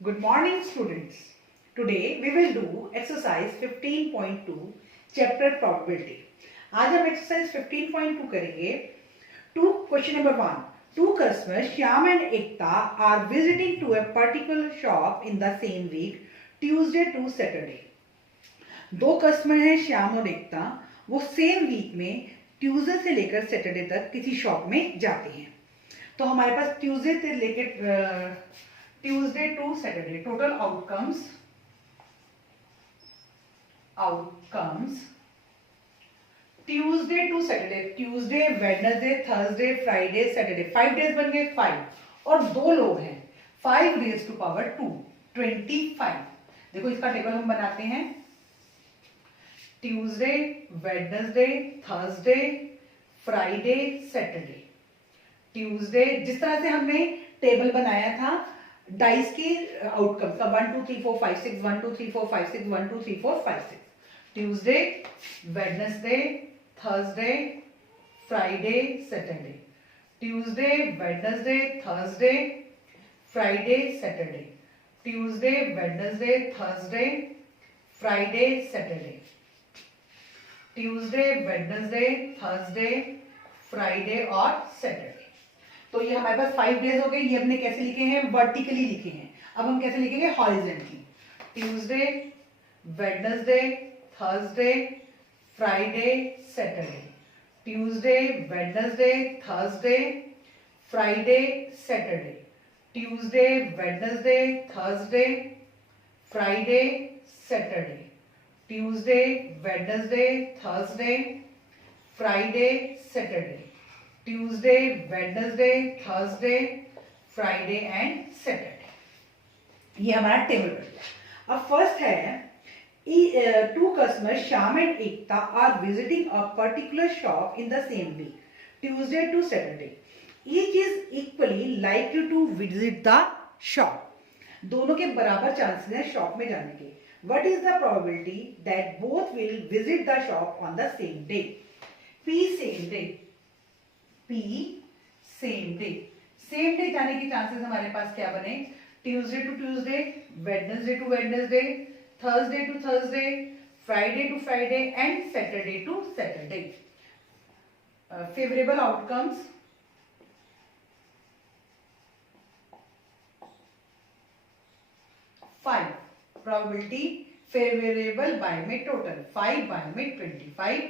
Good morning, students. Today we will do exercise 15.2 chapter probability. आज हम exercise 15.2 करेंगे. Question number 1. Two customers, Shyam and Ekta, are visiting to a particular shop in the same week, Tuesday to Saturday. दो customer हैं श्याम और एकता, वो same week में Tuesday से लेकर सैटरडे तक किसी शॉप में जाते हैं. तो हमारे पास ट्यूसडे से लेकर Tuesday to Saturday total outcomes Tuesday to Saturday, Tuesday, Wednesday, Thursday, Friday, Saturday, 5 days बन गए 5. और दो लोग हैं, 5 रेज टू पावर 2, 25. देखो इसका टेबल हम बनाते हैं. Tuesday, Wednesday, Thursday, Friday, Saturday. Tuesday, जिस तरह से हमने टेबल बनाया था डाइस के आउटकम का 1 2 3 4 5 6 1 2 3 4 5 6 1 2 3 4 5 6. Tuesday, Wednesday, Thursday, Friday, Saturday. Tuesday, Wednesday, Thursday, Friday, Saturday. Tuesday, Wednesday, Thursday, Friday, Saturday. Tuesday, Wednesday, Thursday, Friday और सैटरडे. तो ये हमारे पास 5 डेज हो गए. ये हमने कैसे लिखे हैं? वर्टिकली लिखे हैं. अब हम कैसे लिखेंगे? Horizontally. Tuesday, Wednesday, Thursday, Friday, Saturday. Tuesday, Wednesday, Thursday, Friday, Saturday. Tuesday, Wednesday, Thursday, Friday, Saturday. Tuesday, Wednesday, Thursday, Friday, Saturday. Tuesday, Wednesday, Thursday, Friday and Saturday. ये हमारा टेबल बन गया. अब फर्स्ट है two customer Shyam and Ekta are visiting a particular shop in the same week, Tuesday to Saturday. Each is equally likely to visit the shop. दोनों के बराबर chances हैं शॉप में जाने के. What is the probability that both will visit the shop on the same day? P same day. P same day. Same day जाने की chances हमारे पास क्या बने? Tuesday to Tuesday, Wednesday to Wednesday, Thursday to Thursday, Friday to Friday and Saturday to Saturday. Favourable outcomes five. probability favorable by में total 5 by में 25,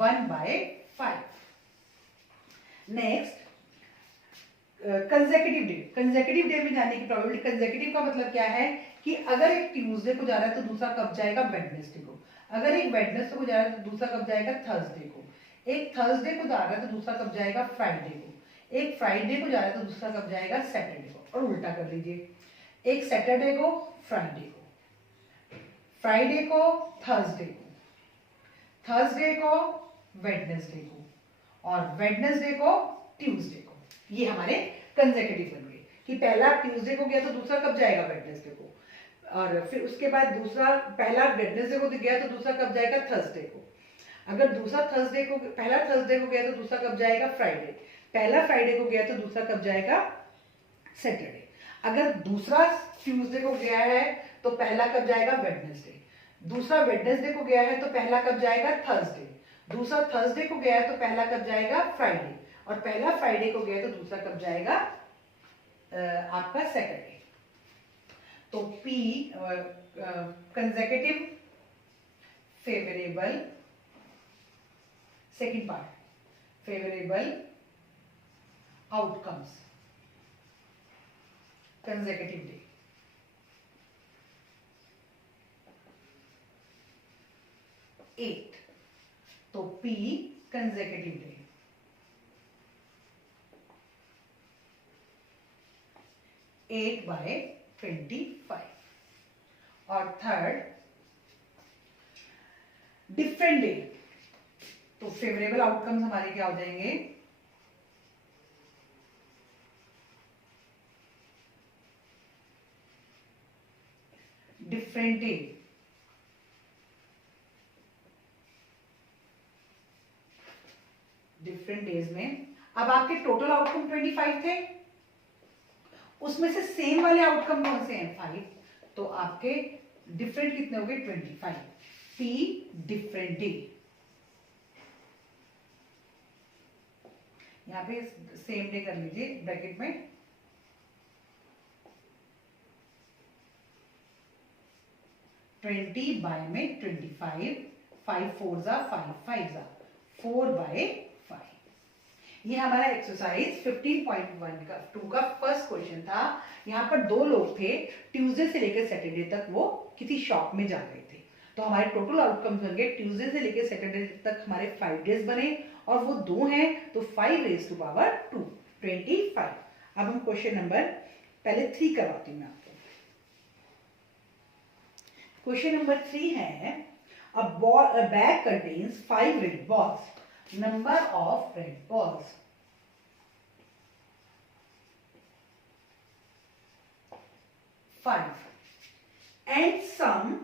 1 by 5. Next consecutive day. Consecutive day में जाने की probability. Consecutive का मतलब क्या है कि अगर एक ट्यूसडे को जा रहा है तो दूसरा कब जाएगा? वेडनेसडे को. अगर एक वेडनेसडे को जा रहा है तो दूसरा कब जाएगा? थर्सडे को. एक थर्सडे को जा रहा है तो दूसरा कब जाएगा? फ्राइडे को. एक फ्राइडे को जा रहा है तो दूसरा कब जाएगा? सैटरडे को. और उल्टा कर लीजिए, एक सैटरडे को फ्राइडे को, फ्राइडे को थर्सडे को, थर्सडे को वेडनेसडे को और वेडनेसडे को ट्यूसडे को. ये हमारे कंसेक्यूटिव बन गए कि पहला ट्यूसडे को गया तो दूसरा कब जाएगा? वेडनेसडे को. और फिर उसके बाद दूसरा, पहला वेडनेसडे को गया तो दूसरा कब जाएगा? थर्सडे को. अगर दूसरा थर्सडे को, पहला थर्सडे को गया तो दूसरा कब जाएगा? फ्राइडे. पहला फ्राइडे को गया तो दूसरा कब जाएगा? सैटरडे. अगर दूसरा ट्यूसडे को गया है तो पहला कब जाएगा? वेडनेसडे. दूसरा वेडनेसडे को गया है तो पहला कब जाएगा? थर्सडे. दूसरा थर्सडे को गया है तो पहला कब जाएगा? फ्राइडे. और पहला फ्राइडे को गया तो दूसरा कब जाएगा? आपका सैटरडे. तो P consecutive favourable, second part, favourable outcomes consecutive day. Eight. तो P consecutive day. Eight by 25. और थर्ड डिफरेंट डे. तो फेवरेबल आउटकम्स हमारे क्या हो जाएंगे? Different day. डिफरेंट डेज में अब आपके टोटल आउटकम 25 थे, उसमें से सेम वाले आउटकम कौन से हैं? 5। तो आपके डिफरेंट कितने हो गए? 25। पी डिफरेंट डे, यहाँ पे सेम डे कर लीजिए ब्रैकेट में, ट्वेंटी बाय में 25, 5 4 जा 5 5 जा 4/5। ये हमारा एक्सरसाइज 15.1 का 2 का फर्स्ट क्वेश्चन था। यहाँ पर 2 लोग थे, ट्यूसडे से लेकर सैटरडे तक वो किसी शॉप में जा रहे थे। तो हमारे टोटल आउटकम्स बन गए, ट्यूसडे से लेकर सैटरडे तक हमारे 5 डेज बने और वो 2 हैं, तो 5 raised to power 2, 25। अब हम क्वेश्चन नंबर पहले 3 करवाती हूँ मैं आपको। क्वेश्चन नंबर 3 है, a bag contains 5 red balls. Number of red balls. 5 and some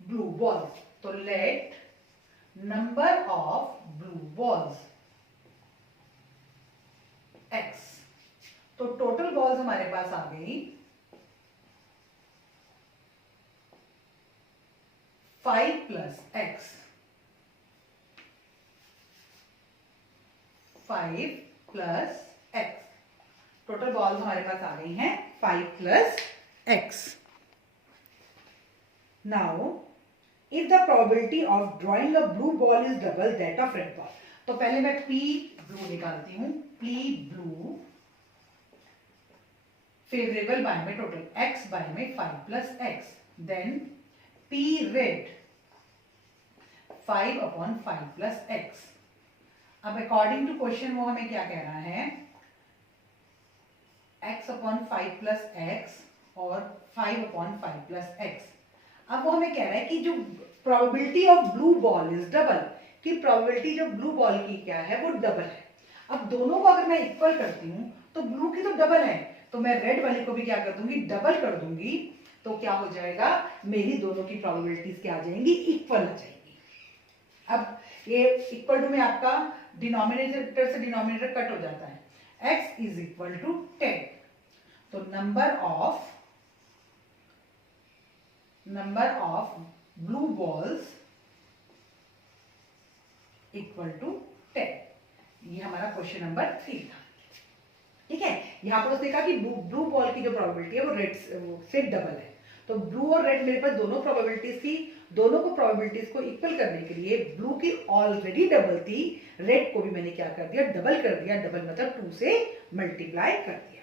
blue balls. So let number of blue balls x. तो टोटल बॉल्स हमारे पास आ गई 5 plus x, 5 plus x। Total balls हमारे पास आ गई हैं 5 plus x। Now if the probability of drawing a blue ball is double that of red ball, तो पहले मैं p blue निकालती हूं, p blue फेवरेबल बाय में टोटल x बाय में 5 plus x, then p red 5/5 plus x। अब according to question वो हमें क्या कह रहा है? x/5 plus x और 5/5 plus x। अब वो हमें कह रहा है कि जो probability of blue ball is double, कि प्रोबेबिलिटी जो ब्लू बॉल की क्या है वो डबल है। अब दोनों को अगर मैं इक्वल करती हूँ तो ब्लू की तो डबल है, तो मैं रेड वाली को भी क्या कर दूंगी? डबल कर दूंगी। तो क्या हो जाएगा? मेरी दोनों की प्रोबेबिलिटीज क्या आ जाएंगी? इक्वल आ जाएंगी। अब ये इक्वल टू में आपका डिनोमिनेटर से डिनोमिनेटर कट हो जाता है, x इज इक्वल टू 10। तो number of blue balls equal to 10। ये हमारा क्वेश्चन नंबर 3 था। ठीक है, यहां पर उसने कहा कि ब्लू बॉल की जो प्रोबेबिलिटी है वो रेड से डबल है। तो ब्लू और रेड मेरे पास दोनों प्रोबेबिलिटीज थी, दोनों को प्रोबेबिलिटीज को इक्वल करने के लिए ब्लू की ऑलरेडी डबल थी, रेड को भी मैंने क्या कर दिया? डबल कर दिया। डबल मतलब 2 से मल्टीप्लाई कर दिया।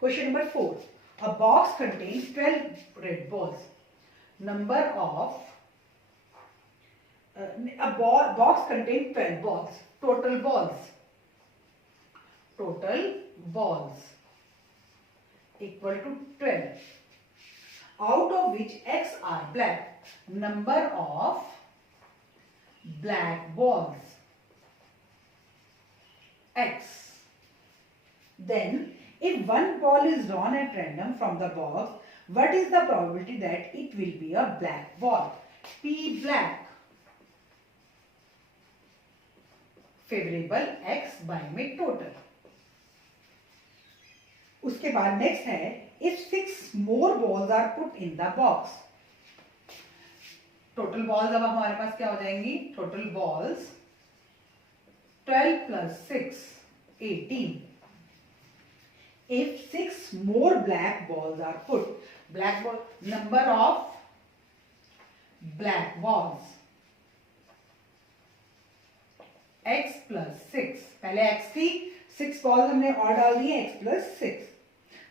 Question number 4, a box contains 12 red balls. Number of a box contains 12 balls. Total balls equal to 12, out of which x are black. Number of black balls x. Then if one ball is drawn at random from the box, what is the probability that it will be a black ball? P black favourable x by में total. उसके बाद next है, if 6 more balls are put in the box. Total balls अब हमारे पास क्या हो जाएंगी? Total balls 12 plus 6 18। If 6 more black balls are put, black ball number of black balls x plus 6, पहले x थी, 6 बॉल हमने और डाल दिए x plus 6।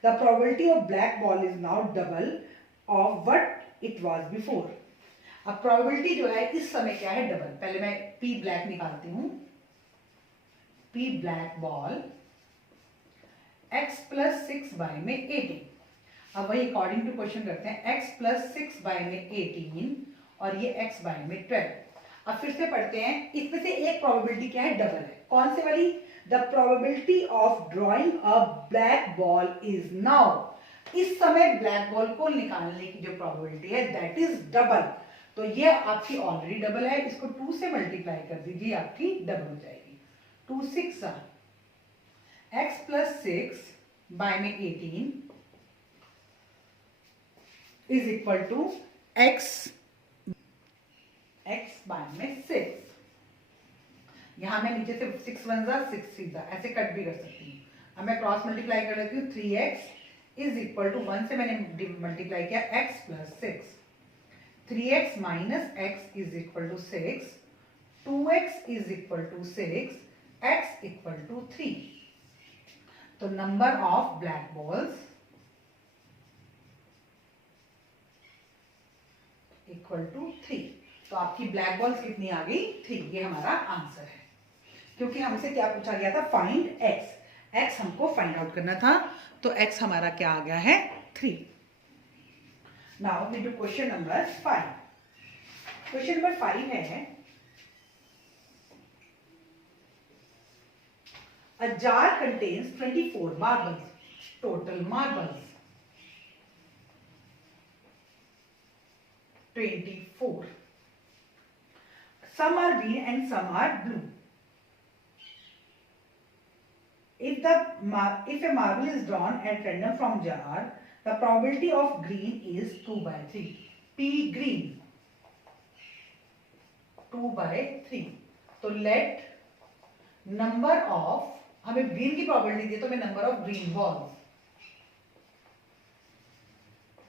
The probability of black ball is now double of what it was before। अब probability जो है इस समय क्या है? डबल। पहले मैं p black निकालती हूं, p black ball x plus 6 by में 18। अब वही अकॉर्डिंग टू क्वेश्चन करते हैं, x plus 6 बाय में 18 और ये x बाय में 12। अब फिर से पढ़ते हैं, इसमें से एक प्रोबेबिलिटी क्या है? डबल है। कौन से वाली? The probability of drawing a black ball is now. इस समय ब्लैक बॉल को निकालने की जो प्रोबेबिलिटी है दैट इज डबल। तो ये आपकी ऑलरेडी डबल है, इसको 2 से मल्टीप्लाई कर दीजिए, आपकी डबल हो जाएगी। 2 6 x plus 6 बाय में 18 is equal to x by में 6। यहां मैं नीचे से 6 1 जा 6 सीधा ऐसे कट भी कर सकती हूँ। अब मैं क्रॉस मल्टीप्लाई कर लेती हूँ। 3x इज इक्वल टू 1 से मैंने मल्टीप्लाई किया x plus 6। 3x minus x is equal to 6। 2x is equal to 6। x equal to 3। तो number of black balls equal to 3। तो आपकी ब्लैक बॉल्स कितनी आ गई? 3। ये हमारा आंसर है, क्योंकि हमसे क्या पूछा गया था? Find x। x हमको फाइंड आउट करना था, तो x हमारा क्या आ गया है? 3। Now we do question number 5। Question number 5 है, a jar contains 24 marbles. Total marbles 24. Some are green and some are blue. If a marble is drawn at random from jar, the probability of green is 2 by 3. P green 2 by 3. तो let number of, हमें green की probability दी तो मैं number of green balls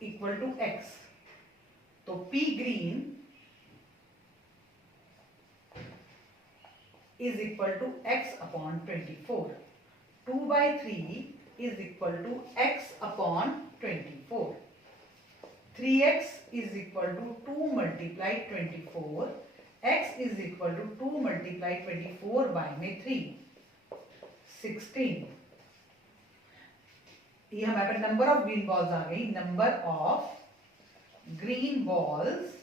equal to x। तो P green is equal to x upon 24। 2 by 3 is equal to x upon 24. 3x is equal to 2 multiply 24. x is equal to 2 multiply 24 by में 3, 16। ये हमारे पास number of green balls आ गई। Number of green balls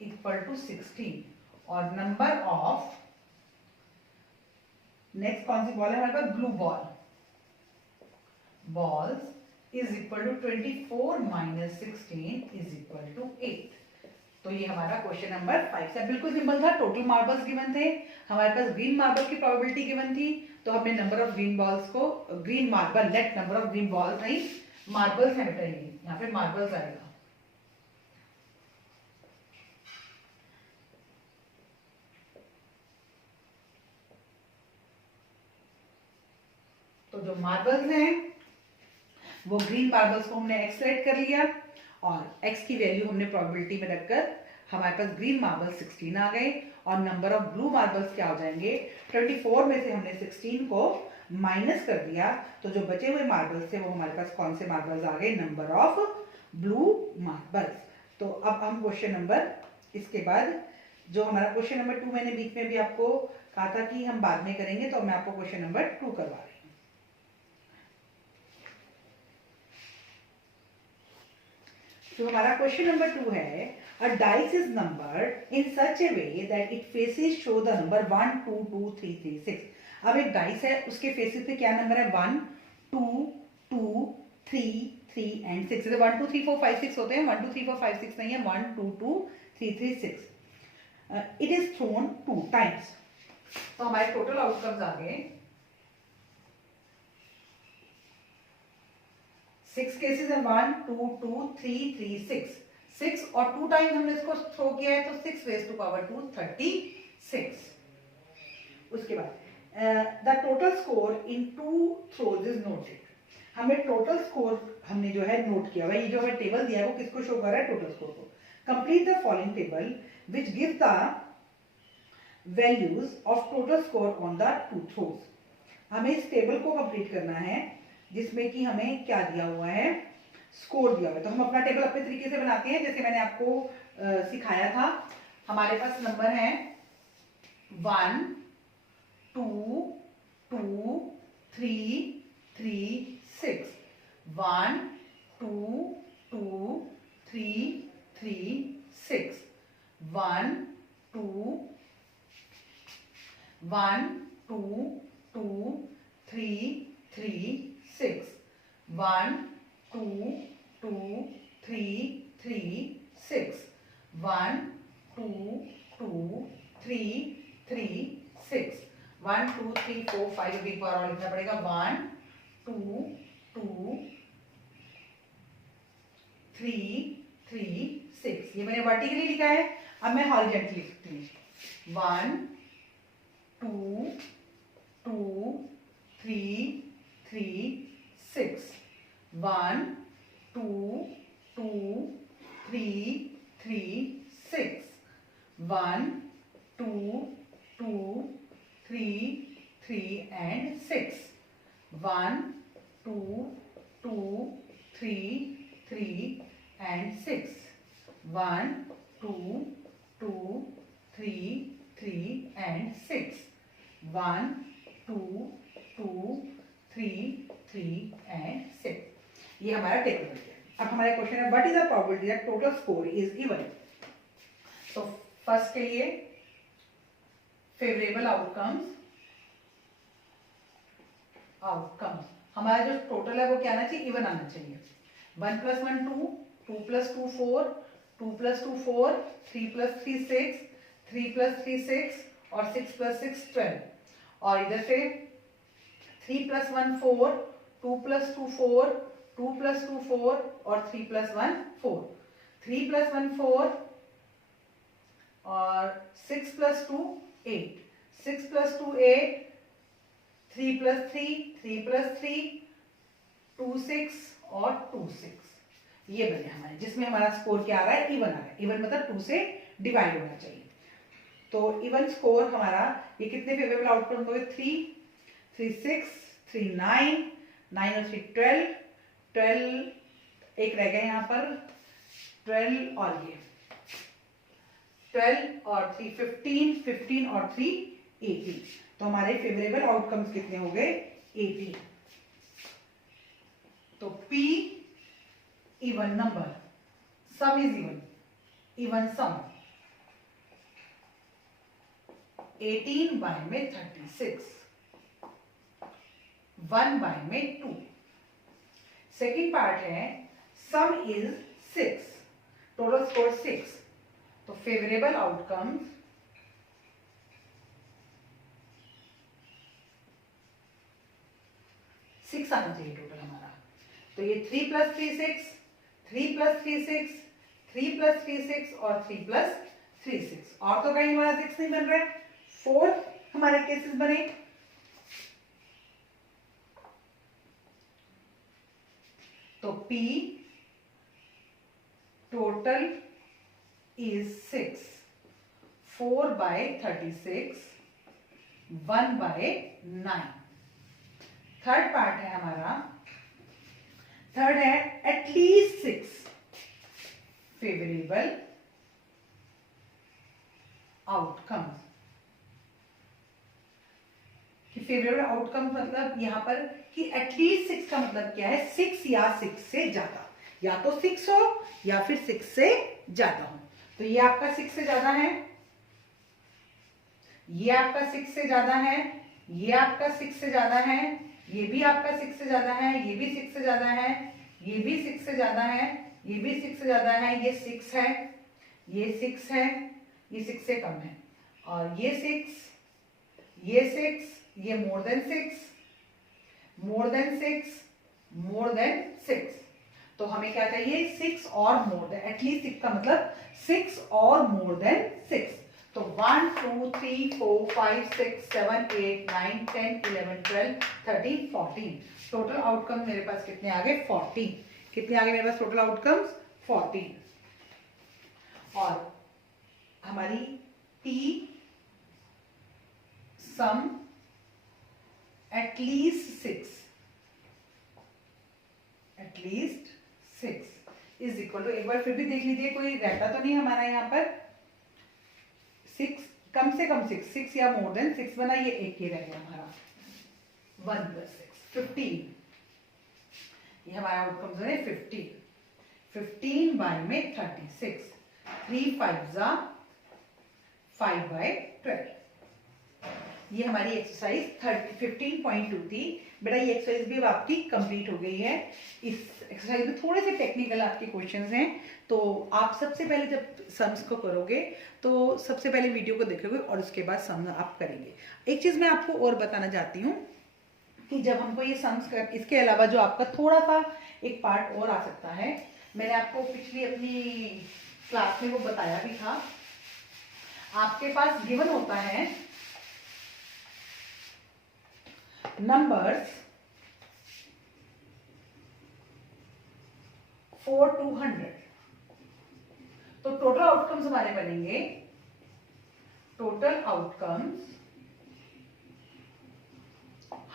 equal to 16। और number of, next कौन सी ball है हमारे पास? Blue ball. Balls is equal to 24 minus 16 is equal to 8। तो ये हमारा क्वेश्चन नंबर 5 से बिल्कुल सिंपल था। टोटल मार्बल्स गिवन थे, हमारे पास ग्रीन मार्बल की प्रोबेबिलिटी गिवन थी, तो हमने नंबर ऑफ ग्रीन बॉल्स को, green marble let number of green balls नहीं, मार्बल्स है बेटा, यहाँ पे मार्बल्स आएगा। तो जो मार्बल्स हैं वो ग्रीन मार्बल्स को हमने x सेलेक्ट कर लिया और x की वैल्यू हमने प्रोबेबिलिटी में रखकर हमारे पास ग्रीन मार्बल्स 16 आ गए। और नंबर ऑफ ब्लू मार्बल्स क्या हो जाएंगे? 24 में से हमने 16 को माइनस कर दिया, तो जो बचे हुए मार्बल्स थे वो हमारे पास कौन से मार्बल्स आ गए? Number of blue marbles. तो अब हम क्वेश्चन नंबर, इसके बाद जो हमारा क्वेश्चन नंबर 2 मैंने बीच में भी आपको कहा था कि हम बाद में करेंगे, तो मैं आपको क्वेश्चन नंबर 2 करवा रही हूँ। तो हमारा क्वेश्चन नंबर 2 है, a dice is numbered in such a way that its faces show the number 1 2 2 3 3 6। अब एक डाइस है, उसके फेसेस पे क्या नंबर है? 1 2 2 3 3 एंड 6। 1 2 3 4 5 6 होते हैं, 1 2 3 4 5 6 नहीं है, 1 2 2 3 3 6। It is throne 2 times. तो हमारे टोटल आउटकम्स आ गए 6 केसेस है, 1 2 2 3 3 6। 6 और 2 टाइम्स हमने इसको थ्रो किया है, तो 6 रेज़ टू पावर 2 36। उसके बाद the total score in 2 throws is noted. हमें टोटल स्कोर हमने जो है नोट किया हुआ है। ये जो हमें टेबल दिया है वो किसको शो कर रहा है? टोटल स्कोर को। Complete the following table which give the values of total score on the 2 throws. हमें इस टेबल को कंप्लीट करना है जिसमें कि हमें क्या दिया हुआ है? स्कोर दिया हुआ है। तो हम अपना टेबल अपने तरीके से बनाते हैं, जैसे मैंने आपको सिखाया था। हमारे पास नंबर है 1 2 2 3 3 6। 1 2 2 3 3 6। 1 2 1 2 2 3 3 6। 1 2 2 3 3 6। 1 2 2 3 3 6। 1 2 3 4 5 एक बार और लिखना पड़ेगा। 1 2 2 3 3 6। ये मैंने वर्टिकली लिखा है, अब मैं हॉरिजॉन्टली लिखती हूँ। 1 2 2 3 3 6। 1 2 2 3 3 6। 1 2 2 3 3 and 6। 1 2 2 3 3 and 6। 1 2 2 3 3 and 6। 1 2 2 3 3 and 6। ये हमारा टेबल बन गया। अब हमारा क्वेश्चन है what is the probability that total score is even. तो फर्स्ट के लिए फेवरेबल आउटकम्स हमारा जो टोटल है वो क्या आना चाहिए, इवन आना चाहिए। 1 + 1 2, 2 + 2 4, 2 + 2 4, 3 + 3 6, 3 + 3 6 और 6 + 6 12। और इधर से 3 + 1 4, 2 + 2 4, 2 + 2 4 और 3 + 1 4। 3 + 1 4 और 6 + 2 8, 6 + 2 8, 3 + 3, 3 + 3 2 6 और 2 6। ये बने हमारे, जिसमें हमारा स्कोर क्या आ रहा है, इवन आ रहा है। इवन मतलब 2 से डिवाइड होना चाहिए। तो इवन स्कोर हमारा ये कितने फेवरेबल आउटकम होंगे, 3 3 6 3 9, 9 और 3 12, 12 एक रह गया यहाँ पर, 12 और ये 12 और 3 15, 15 और 3 18। तो हमारे फेवरेबल आउटकम्स कितने हो गए, 18। तो P even number, sum is even, even sum 18 by में 36, 1 बाय में 2। सेकेंड पार्ट है सम इज 6, टोटल स्कोर 6। तो फेवरेबल आउटकम 6 आना चाहिए टोटल हमारा। तो ये 3 + 3 6, 3 + 3 6, 3 + 3 6 और 3 + 3 6। और तो कहीं हमारा 6 नहीं बन रहा है। 4 हमारे केसेस बने। तो P total is 6, 4 by 36, 1 by 9। Third part है हमारा, थर्ड है at least 6 favourable outcome. Favourable outcome मतलब यहां पर कि एटलीस्ट 6 का मतलब क्या है, 6 या 6 से ज्यादा, या तो 6 हो या फिर 6 से ज्यादा हो। तो ये आपका 6 से ज्यादा है, ये आपका 6 से ज्यादा है, ये आपका 6 से ज्यादा है, ये भी आपका 6 से ज्यादा है, ये भी 6 से ज्यादा है, ये भी 6 से ज्यादा है, ये भी 6 से ज्यादा है, ये 6 है, ये 6 है, ये 6 से कम है, और ये 6, ये 6, ये more than 6, more than 6, more than 6। तो हमें क्या चाहिए, 6 और मोर देन, एटलीस्ट 6 का मतलब 6 और मोर देन 6। तो 1 2 3 4 5 6 7 8 9 10 11 12 13 14। टोटल आउटकम मेरे पास कितने आ गए, 14। कितने आ गए मेरे पास टोटल आउटकम्स, 14। और हमारी P sum at least 6 is equal to, एक बार फिर भी देख लीजिए कोई रहता तो नहीं हमारा यहाँ पर, 6 कम से कम 6 या मोर देन 6 बना, ये एक ही रह गया हमारा, 1 + 6 15। ये हमारा आउटकम जो है 15, 15 बाय में 36, 3 5 5 बाय 12। ये हमारी एक्सरसाइज 15.2 थी। बेटा ये एक्सरसाइज भी अब आपकी कंप्लीट हो गई है। इस एक्सरसाइज में थोड़े से टेक्निकल आपके क्वेश्चंस हैं, तो आप सबसे पहले जब सम्स को करोगे तो सबसे पहले वीडियो को देखोगे और उसके बाद सम आप करेंगे। एक चीज़ मैं आपको और बताना चाहती हूँ कि जब हमको ये सम्स कर, इसके अलावा जो आपका थोड़ा सा एक पार्ट और आ सकता है, मैंने आपको पिछली अपनी क्लास में वो बताया भी था। आपके पास गिवन होता है नंबर्स 4 to 100, तो टोटल आउटकम्स हमारे बनेंगे, टोटल आउटकम्स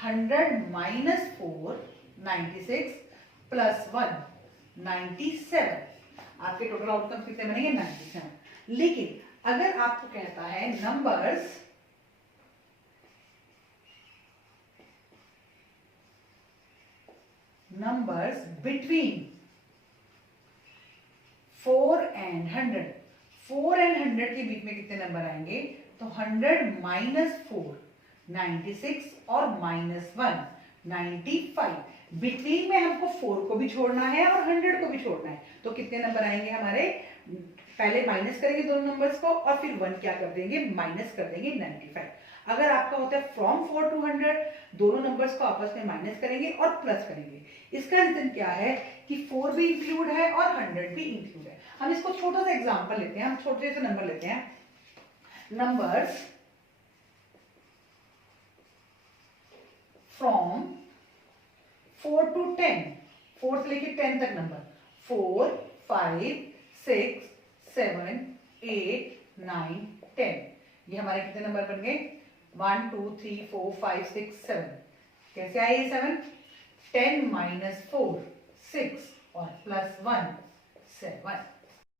100 माइनस 4 96 प्लस 1 97। आपके टोटल आउटकम्स कितने बनेंगे? 97। लेकिन अगर आपको कहता है नंबर्स बिटवीन 4 एंड 100, 4 एंड 100 के बीच में कितने नंबर आएंगे? तो 100 माइनस 4 96 और माइनस 1 95। बिटवीन में हमको 4 को भी छोड़ना है और 100 को भी छोड़ना है, तो कितने नंबर आएंगे हमारे? पहले माइनस करेंगे दोनों नंबर्स को और फिर 1 क्या कर देंगे? माइनस कर देंगे 95। अगर आपका होता है फ्रॉम 4 to 100, दोनों नंबर्स को आपस में माइनस करेंगे और प्लस करेंगे। इसका रीजन क्या है कि 4 भी इंक्लूड है और 100 भी इंक्लूड है। हम इसको छोटा सा एग्जांपल लेते हैं, हम छोटे से नंबर लेते हैं, नंबर्स फ्रॉम 4 to 10, 4 से लेके 10 तक नंबर, 4 5 6 7 8 9 10, ये हमारे कितने नंबर बन गए? 1 2 3 4 5 6 7। कैसे आए ये 7? 10 माइनस 4 6 और प्लस 1 7।